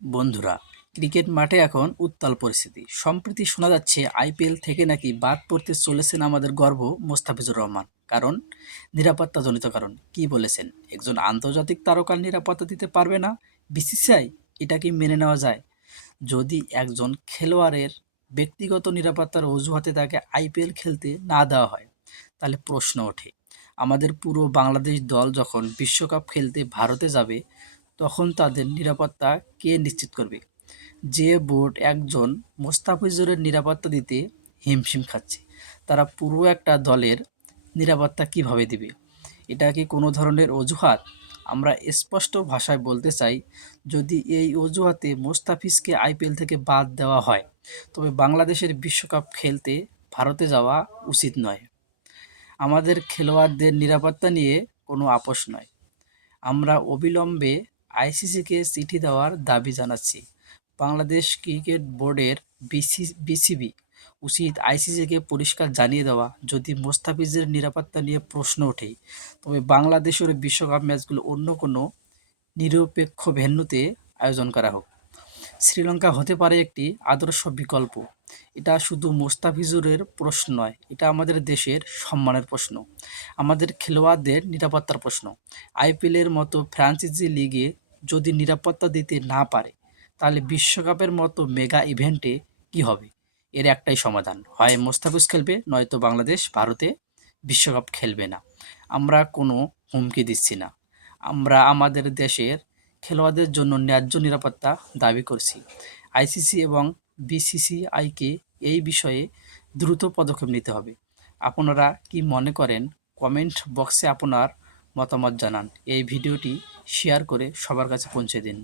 বন্ধুরা, ক্রিকেট মাঠে এখন উত্তাল পরিস্থিতি। সম্প্রতি শোনা যাচ্ছে আইপিএল থেকে নাকি বাদ পড়তে চলেছেন আমাদের গর্ব মোস্তাফিজুর রহমান। কারণ নিরাপত্তাজনিত কারণ। কি বলেছেন? একজন আন্তর্জাতিক তারকার নিরাপত্তা দিতে পারবে না বিসিসিআই? এটা কি মেনে নেওয়া যায়? যদি একজন খেলোয়াড়ের ব্যক্তিগত নিরাপত্তার অজুহাতে তাকে আইপিএল খেলতে না দেওয়া হয়, তাহলে প্রশ্ন ওঠে, আমাদের পুরো বাংলাদেশ দল যখন বিশ্বকাপ খেলতে ভারতে যাবে, তখন তাদের নিরাপত্তা কে নিশ্চিত করবে? যে বোর্ড একজন মোস্তাফিজুরের নিরাপত্তা দিতে হিমশিম খাচ্ছে, তারা পুরো একটা দলের নিরাপত্তা কিভাবে দিবে? এটা কি কোনো ধরনের অজুহাত? আমরা স্পষ্ট ভাষায় বলতে চাই, যদি এই অজুহাতে মোস্তাফিজকে আইপিএল থেকে বাদ দেওয়া হয়, তবে বাংলাদেশের বিশ্বকাপ খেলতে ভারতে যাওয়া উচিত নয়। আমাদের খেলোয়াড়দের নিরাপত্তা নিয়ে কোনো আপোষ নয়। আমরা অবিলম্বে আইসিসিকে চিঠি দেওয়ার দাবি জানাচ্ছি। বাংলাদেশ ক্রিকেট বোর্ডের বিসিবি উচিত আইসিসিকে পরিষ্কার জানিয়ে দেওয়া, যদি মোস্তাফিজের নিরাপত্তা নিয়ে প্রশ্ন ওঠে, তবে বাংলাদেশের বিশ্বকাপ ম্যাচগুলো অন্য কোনো নিরপেক্ষ ভেন্যুতে আয়োজন করা হোক। শ্রীলঙ্কা হতে পারে একটি আদর্শ বিকল্প। এটা শুধু মোস্তাফিজুরের প্রশ্ন নয়, এটা আমাদের দেশের সম্মানের প্রশ্ন, আমাদের খেলোয়াড়দের নিরাপত্তার প্রশ্ন। আইপিএলের মতো ফ্র্যাঞ্চাইজি লিগে যদি নিরাপত্তা দিতে না পারে, তাহলে বিশ্বকাপের মতো মেগা ইভেন্টে কী হবে? এর একটাই সমাধান, হয় মোস্তাফিজ খেলবে, নয়তো বাংলাদেশ ভারতে বিশ্বকাপ খেলবে না। আমরা কোনো হুমকি দিচ্ছি না, আমরা আমাদের দেশের খেলোয়াড়দের জন্য ন্যায্য নিরাপত্তা দাবি করছি। আইসিসি এবং বিসিসিআইকে এই বিষয়ে দ্রুত পদক্ষেপ নিতে হবে। আপনারা কি মনে করেন? কমেন্ট বক্সে আপনার মতামত জানান। এই ভিডিওটি শেয়ার করে সবার কাছে পৌঁছে দিন।